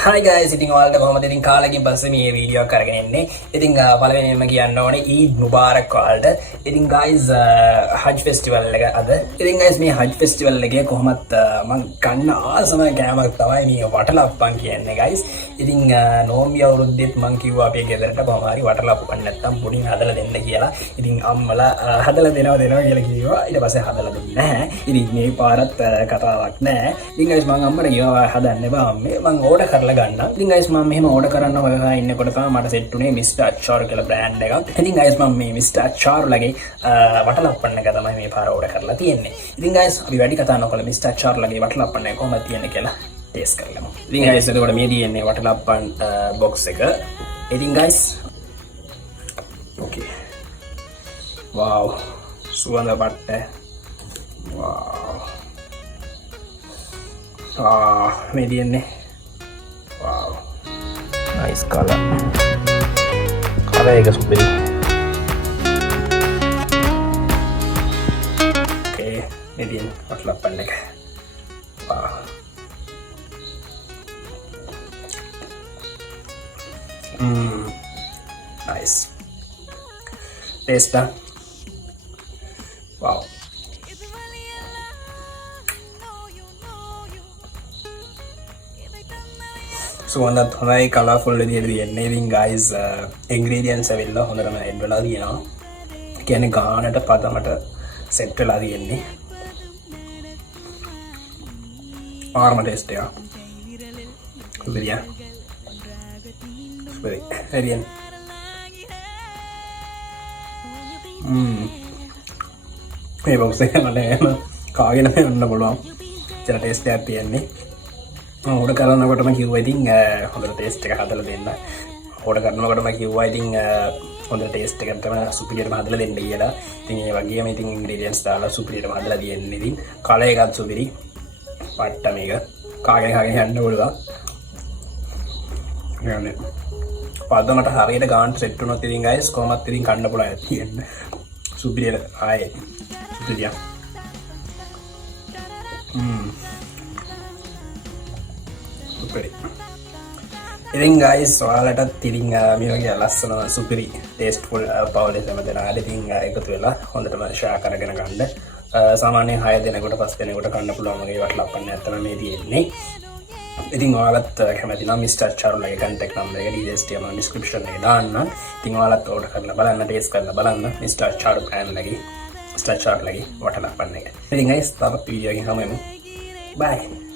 Hi guys, ඉතින් ඔයාලට කොහොමද ඉතින් කාලෙකින් පස්සේ මේ වීඩියෝ එක අරගෙන එන්නේ. ඉතින් පළවෙනියෙන්ම කියන්න ඕනේ ඊද් මුබාරක් ඔයාලට. ඉතින් guys හජ් ෆෙස්ටිවල් එක අද. ඉතින් guys මේ හජ් ෆෙස්ටිවල් එකේ කොහොමත් මම ගන්න ආසම කෑමක් තමයි මේ වටලප්පන් කියන්නේ guys. ඉතින් නෝම්බි අවුරුද්දෙත් මම කිව්වා අපේ ගෙදරට කොහොම හරි වටලප්පන් නැත්තම් පුඩින් හදලා දෙන්න කියලා. ඉතින් අම්මලා හදලා දෙනවා කියලා කිව්වා. ඊට පස්සේ හදලා දුන්නේ නැහැ. ඉතින් මේ පාරත් කතාවක් නැහැ. ඉතින් guys මම අම්මට ගියා හදන්න බෑ අම්මේ. මම ඕඩර් කරලා ගන්න. ඉතින් guys මම මෙහෙම ඕඩර් කරන්න හොයලා ඉන්නකොට තමයි මට සෙට් උනේ Mr. Achar කියලා බ්‍රෑන්ඩ් එකක්. ඉතින් guys මම මේ Mr. Achar ලගේ වටලප්පන් එක තමයි මේ පාර ඕඩර් කරලා තියෙන්නේ. ඉතින් guys අපි වැඩි කතා නොකරලා Mr. Achar ලගේ වටලප්පන් එක කොහොමද තියෙන්නේ කියලා ටෙස්ට් කරගමු. ඉතින් guys එතකොට මේ තියෙන්නේ වටලප්පන් බොක්ස් එක. ඉතින් guys okay. wow. සුවඳ පට්ට. wow. මේ තියෙන්නේ wow. nice color. Color එක සුපිරි. okay. මේ තියෙන්නේ වටලප්පන් එක. wow. nice. Taste wow. සුවඳත් හොඳයි කලර්ෆුල් විදියට තියෙන්නේ. ඉතින් guys ingredients ඇවිල්ලා හොඳටම ඇඩ් වෙලා තියෙනවා. කියන්නේ ගානට පදමට සෙට් වෙලා තියෙන්නේ. ආරම ටේස්ට් එක. සුපිරිය. සුපිරි. හරියන්. මේ බොක්ස් එක මට කාගෙන යන්න පුළුවන්. චර ටේස්ට් එකක් තියෙන්නේ. ඕඩර් කරනකොටම කිව්වා ඉතින් හොඳට ටේස්ට් එක හදලා දෙන්න. ඕඩර් කරනකොටම කිව්වා ඉතින් හොඳ ටේස්ට් එකක් තමයි සුපිරියටම හදලා දෙන්න කියලා. ඉතින් ඒ වගේම ඉතින් ඉන්ග්‍රීඩියන්ට්ස් දාලා සුපිරියටම හදලා දෙන්නේ. ඉතින් කලර් එකත් සුපිරි. පට්ට මේක කාගෙන යන්න පුළුවන්. යන්නේ. පදමට හරියට ගානට සෙට් වුණොත් ඉතින් guys කොහොමත් ඉතින් කන්න පුළුවන් තියෙන්නේ. සුපිරියට ආයේ සුපිරිය. ඉතින් guys ඔයාලටත් ඉතින් මේ වගේ ලස්සන සුපිරි ටේස්ට්ෆුල් පවුලේ හැම දෙනාට ඉතින් එකතු වෙලා හොඳටම ෂෙයා කරගෙන ගන්න. සාමාන්‍යයෙන් 6 දෙනෙකුට 5 දෙනෙකුට කන්න පුළුවන් වගේ වටලප්පන් එක තමයි මේ තියෙන්නේ. ඉතින් ඔයාලත් කැමති නම් Mr. Achar ලගේ contact number එක details ටික මම description එකේ දාන්න. ඉතින් ඔයාලත් ඕඩර් කරලා බලන්න ටේස්ට් කරලා බලන්න Mr. Achar brand ලගේ Mr. Achar ලගේ වටලප්පන් එක. ඉතින් guys තවත් වීඩියෝ එකකින් හමු වෙමු. bye.